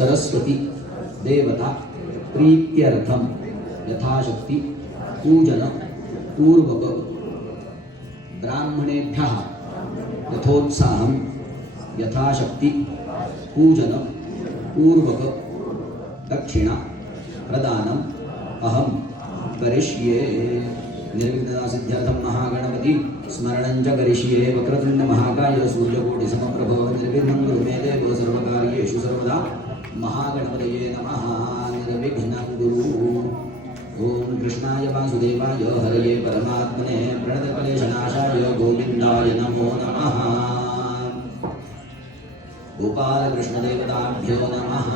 सरस्वती देवता प्रीत्यर्थम यथाशक्ति पूजन पूर्वक ब्राह्मणेभ्यः यथोत्साहं यथाशक्ति पूजन पूर्वक दक्षिणा प्रदानम अहम करिष्ये। निर्विघ्नता सिद्ध्यर्थम महागणपति स्मरणं च करिष्ये। वक्रतुंड महाकाय सूर्यकोटि समप्रभ निर्विघ्नं कुरु मे देव सर्वकार्येषु सर्वदा। महागणपतये नमः। निर्विघ्नं कुरु। ओम कृष्णाय वासुदेवाय हरये परमात्मने प्रणतक्लेशनाशाय गोविन्दाय नमो नमः। गोपाल कृष्णदेवताभ्यो नमः।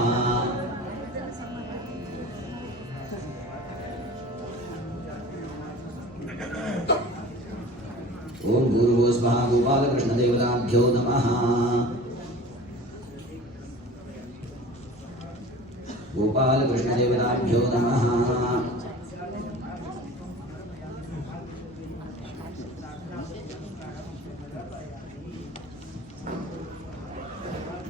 ओम भूर्भुवः स्वः गोपाल कृष्णदेवताभ्यो नमः। गोपाल कृष्णदेवताभ्यो नमः।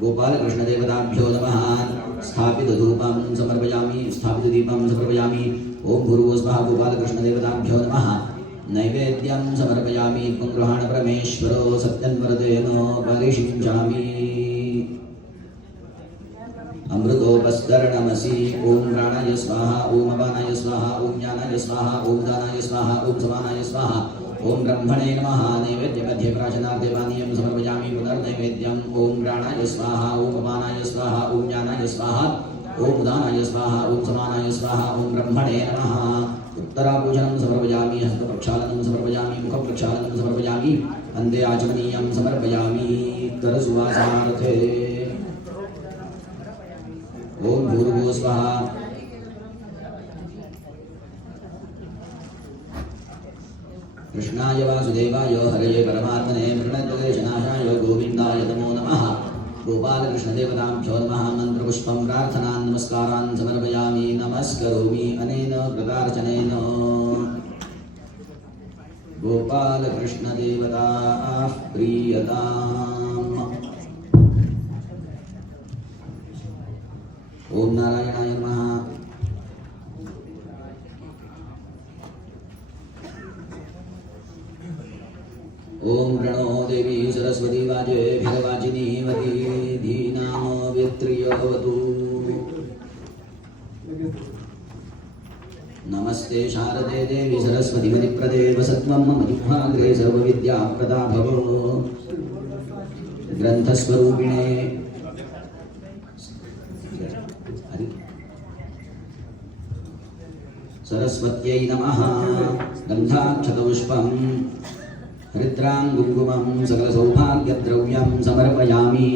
गोपाल कृष्णदेवताभ्यो नमः। स्थापित धूपं समर्पयामि स्थापित दीपं समर्पयामि। ओम भूर्भुवः स्वः गोपाल कृष्णदेवताभ्यो नमः। नैवेद्यं समर्पयामि। पुंग्रहण परमेश्वरो सत्यन्वरतेन परिषिञ्चामि। अमृतोपस्तरणमसि। ओम प्राणाय स्वाहा ओम अपानाय स्वाहा ओम ज्ञानाय स्वाहा ओम दानाय स्वाहा ओम समानाय स्वाहा। ओम ब्रह्मणे नमः। नैवेद्य मध्ये प्राशनार्थे पानीयं समर्पयामि। पुनर्नैवेद्यम्। ओम प्राणाय स्वाहा ओम अपानाय स्वाहा ओम ज्ञानाय स्वाहा ओम दानाय स्वाहा ओम समानाय स्वाहा। ओम ब्रह्मणे नमः। उत्तरापूजनं समर्पयामि। हस्तप्रक्षालनं समर्पयामि। मुखप्रक्षालनं समर्पयामि। अन्ते आचमनीयं समर्पयामि। करसुवासार्थे। ओम भूर्भुवः स्वः। कृष्णाय वासुदेवाय हरये परमात्मने प्रणतक्लेशनाशाय गोविन्दाय नमो नमः। गोपाल कृष्णदेवताभ्यो नमः। मंत्रपुष्पं प्रार्थनान् नमस्कारान् समर्पयामि। नमस्करोमि अनेन कृतार्चनेन। गोपाल कृष्णदेवताः प्रीयताम्। ओम नारायणाय नमः। ओम प्रणो देवी सरस्वती वाजेभिर्वाचिनीवती धीनाम वित्रियवतु। नमस्ते शारदे देवी सरस्वती मतिप्रदे वसत्वं मम जिह्वाग्रे सर्वविद्याप्रदा भव। ग्रंथस्वरूपिणे सरस्वत्यै नमः। गन्धाक्षतपुष्पं हरिद्रां कुङ्कुमं सकलसौभाग्यद्रव्यं समर्पयामि।